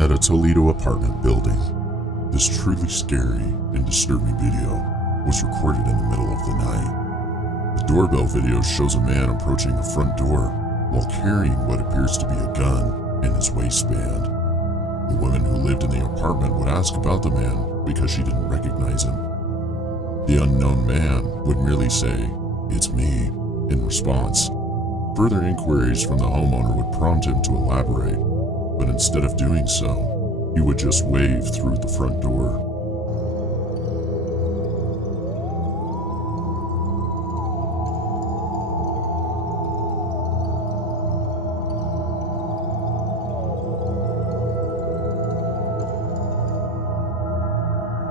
At a Toledo apartment building, this truly scary and disturbing video was recorded in the middle of the night. The doorbell video shows a man approaching the front door while carrying what appears to be a gun in his waistband. The woman who lived in the apartment would ask about the man because she didn't recognize him. The unknown man would merely say, "It's me," in response. Further inquiries from the homeowner would prompt him to elaborate, but instead of doing so, he would just wave through the front door.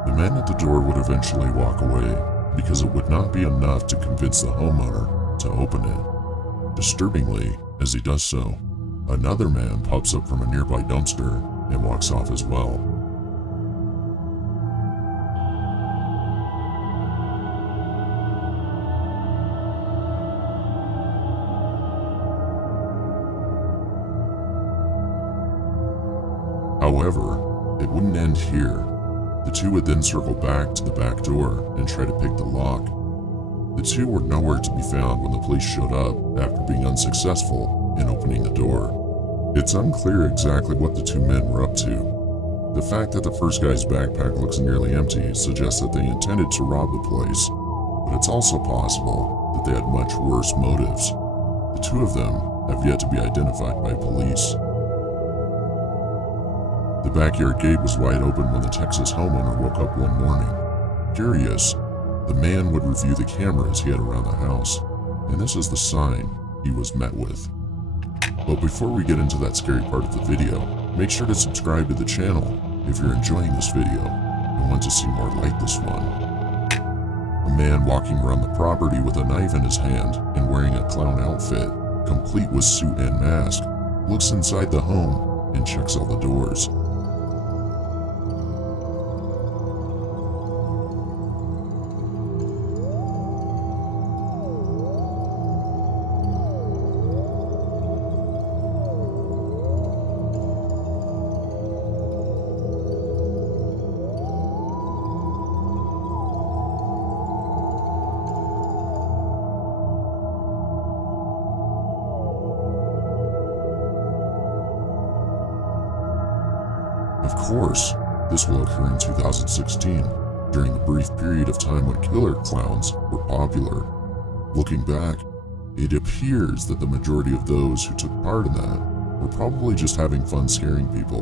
The man at the door would eventually walk away because it would not be enough to convince the homeowner to open it. Disturbingly, as he does so, another man pops up from a nearby dumpster and walks off as well. However, it wouldn't end here. The two would then circle back to the back door and try to pick the lock. The two were nowhere to be found when the police showed up after being unsuccessful in opening the door. It's unclear exactly what the two men were up to. The fact that the first guy's backpack looks nearly empty suggests that they intended to rob the place, but it's also possible that they had much worse motives. The two of them have yet to be identified by police. The backyard gate was wide open when the Texas homeowner woke up one morning. Curious, the man would review the cameras he had around the house, and this is the sign he was met with. But before we get into that scary part of the video, make sure to subscribe to the channel if you're enjoying this video and want to see more like this one. A man walking around the property with a knife in his hand and wearing a clown outfit, complete with suit and mask, looks inside the home and checks all the doors. Of course, this will occur in 2016, during the brief period of time when killer clowns were popular. Looking back, it appears that the majority of those who took part in that were probably just having fun scaring people.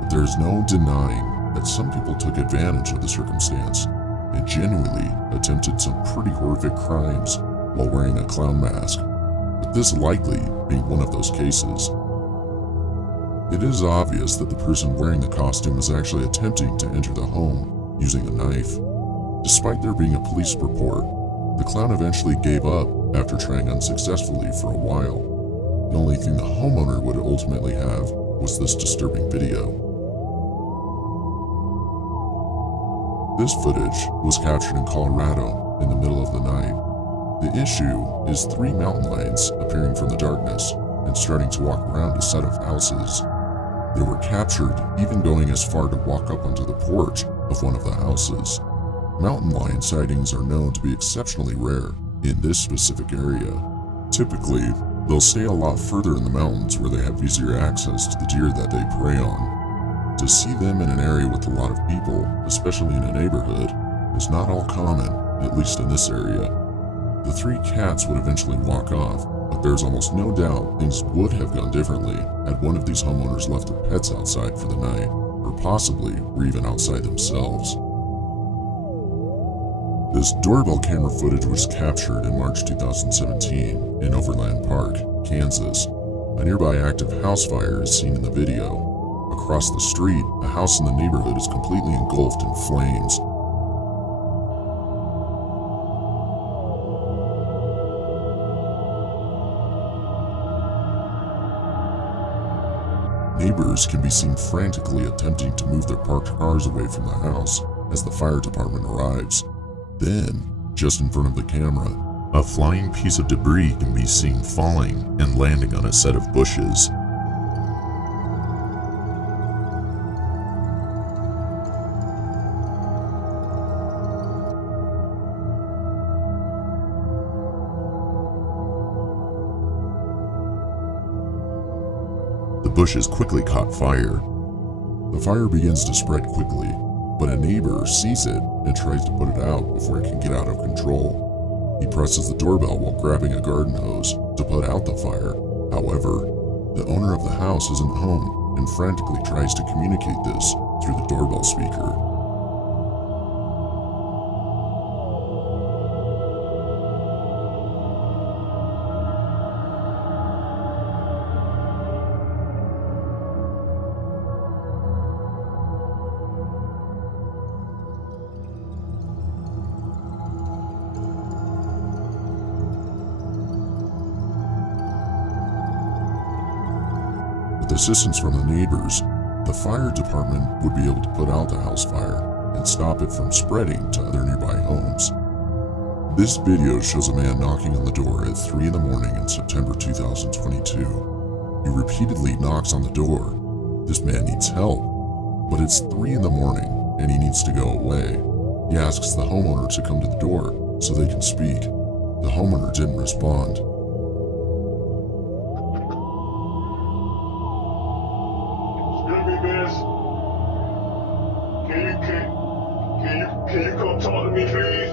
But there's no denying that some people took advantage of the circumstance and genuinely attempted some pretty horrific crimes while wearing a clown mask, with this likely being one of those cases. It is obvious that the person wearing the costume was actually attempting to enter the home using a knife. Despite there being a police report, the clown eventually gave up after trying unsuccessfully for a while. The only thing the homeowner would ultimately have was this disturbing video. This footage was captured in Colorado in the middle of the night. The issue is three mountain lions appearing from the darkness and starting to walk around a set of houses. They were captured even going as far to walk up onto the porch of one of the houses. Mountain lion sightings are known to be exceptionally rare in this specific area. Typically, they'll stay a lot further in the mountains where they have easier access to the deer that they prey on. To see them in an area with a lot of people, especially in a neighborhood, is not all common, at least in this area. The three cats would eventually walk off, but there's almost no doubt things would have gone differently had one of these homeowners left their pets outside for the night, or possibly were even outside themselves. This doorbell camera footage was captured in March 2017 in Overland Park, Kansas. A nearby active house fire is seen in the video. Across the street, a house in the neighborhood is completely engulfed in flames. Neighbors can be seen frantically attempting to move their parked cars away from the house as the fire department arrives. Then, just in front of the camera, a flying piece of debris can be seen falling and landing on a set of bushes. The bushes quickly caught fire. The fire begins to spread quickly, but a neighbor sees it and tries to put it out before it can get out of control. He presses the doorbell while grabbing a garden hose to put out the fire. However, the owner of the house isn't home and frantically tries to communicate this through the doorbell speaker. With assistance from the neighbors, the fire department would be able to put out the house fire and stop it from spreading to other nearby homes. This video shows a man knocking on the door at 3 in the morning in September 2022. He repeatedly knocks on the door. This man needs help, but it's 3 in the morning and he needs to go away. He asks the homeowner to come to the door so they can speak. The homeowner didn't respond. Can you come talk to me, please?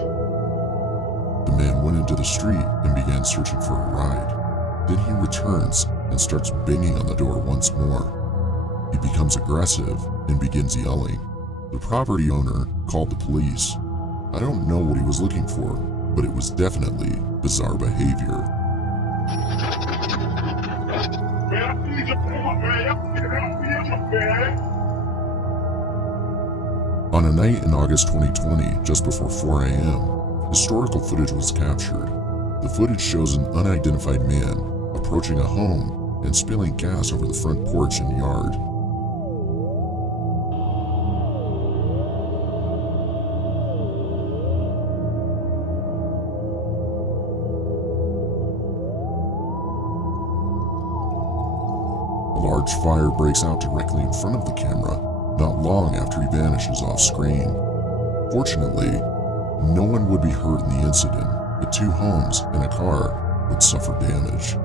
The man went into the street and began searching for a ride. Then he returns and starts banging on the door once more. He becomes aggressive and begins yelling. The property owner called the police. I don't know what he was looking for, but it was definitely bizarre behavior. On a night in August 2020, just before 4 a.m., historical footage was captured. The footage shows an unidentified man approaching a home and spilling gas over the front porch and yard. A large fire breaks out directly in front of the camera, not long after he vanishes off screen. Fortunately, no one would be hurt in the incident, but 2 homes and a car would suffer damage.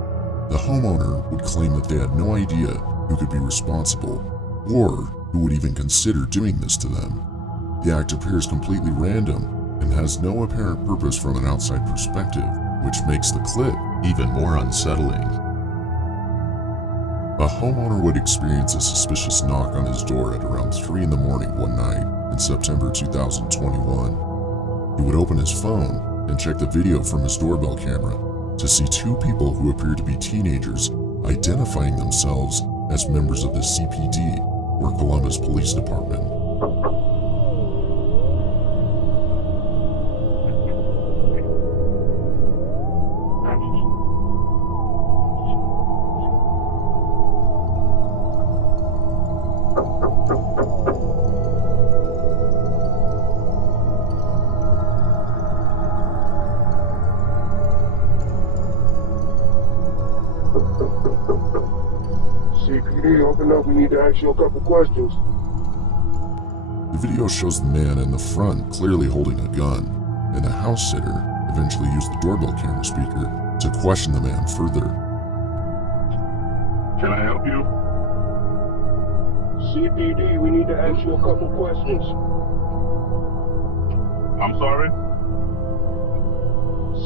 The homeowner would claim that they had no idea who could be responsible, or who would even consider doing this to them. The act appears completely random and has no apparent purpose from an outside perspective, which makes the clip even more unsettling. A homeowner would experience a suspicious knock on his door at around 3 in the morning one night in September 2021. He would open his phone and check the video from his doorbell camera to see 2 people who appeared to be teenagers identifying themselves as members of the CPD or Columbus Police Department. CPD, open up. We need to ask you a couple questions. The video shows the man in the front clearly holding a gun, and the house sitter eventually used the doorbell camera speaker to question the man further. Can I help you? CPD, we need to ask you a couple questions. I'm sorry?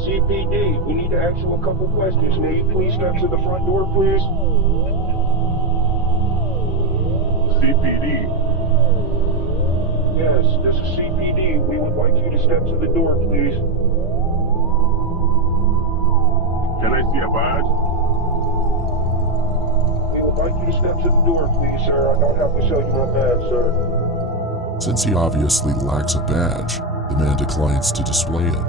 CPD, we need to ask you a couple questions. May you please step to the front door, please? CPD? Yes, this is CPD. We would like you to step to the door, please. Can I see a badge? We would like you to step to the door, please, sir. I don't have to show you my badge, sir. Since he obviously lacks a badge, the man declines to display it.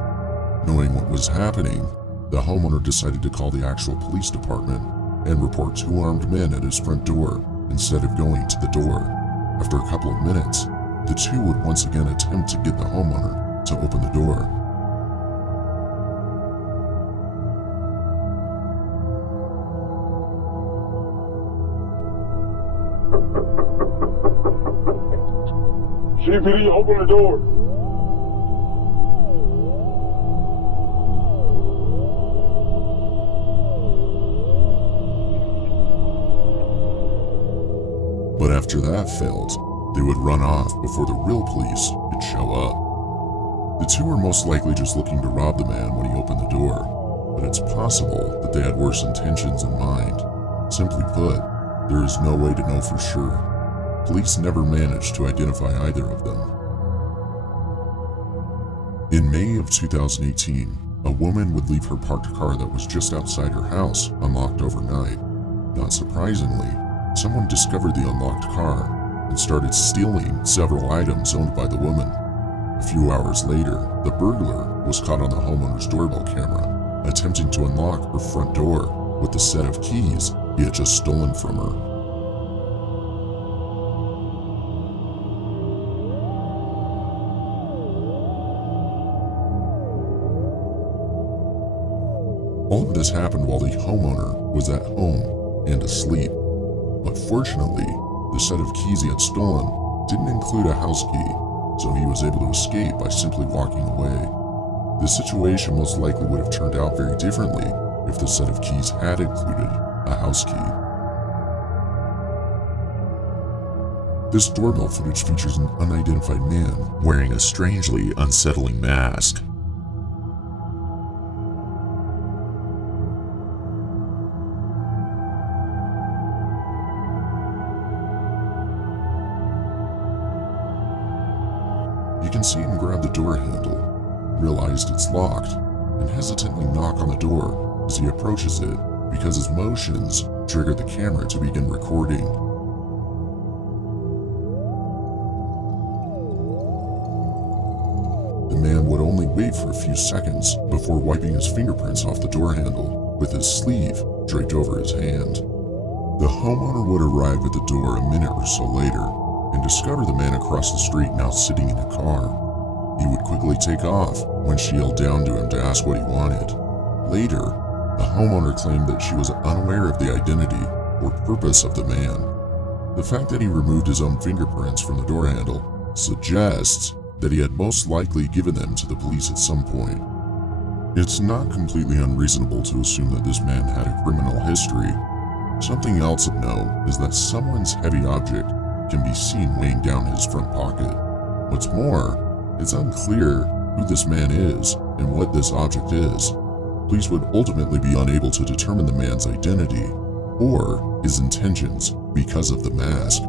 Knowing what was happening, the homeowner decided to call the actual police department and report 2 armed men at his front door instead of going to the door. After a couple of minutes, the 2 would once again attempt to get the homeowner to open the door. CPD, open the door. But after that failed, they would run off before the real police could show up. The two were most likely just looking to rob the man when he opened the door, but it's possible that they had worse intentions in mind. Simply put, there is no way to know for sure. Police never managed to identify either of them. In May of 2018, a woman would leave her parked car that was just outside her house unlocked overnight. Not surprisingly, someone discovered the unlocked car and started stealing several items owned by the woman. A few hours later, the burglar was caught on the homeowner's doorbell camera, attempting to unlock her front door with the set of keys he had just stolen from her. All of this happened while the homeowner was at home and asleep, but fortunately, the set of keys he had stolen didn't include a house key, so he was able to escape by simply walking away. This situation most likely would have turned out very differently if the set of keys had included a house key. This doorbell footage features an unidentified man wearing a strangely unsettling mask. You can see him grab the door handle, realize it's locked, and hesitantly knock on the door as he approaches it because his motions trigger the camera to begin recording. The man would only wait for a few seconds before wiping his fingerprints off the door handle with his sleeve draped over his hand. The homeowner would arrive at the door a minute or so later and discover the man across the street now sitting in a car. He would quickly take off when she yelled down to him to ask what he wanted. Later, the homeowner claimed that she was unaware of the identity or purpose of the man. The fact that he removed his own fingerprints from the door handle suggests that he had most likely given them to the police at some point. It's not completely unreasonable to assume that this man had a criminal history. Something else of note is that someone's heavy object can be seen weighing down his front pocket. What's more, it's unclear who this man is and what this object is. Police would ultimately be unable to determine the man's identity or his intentions because of the mask.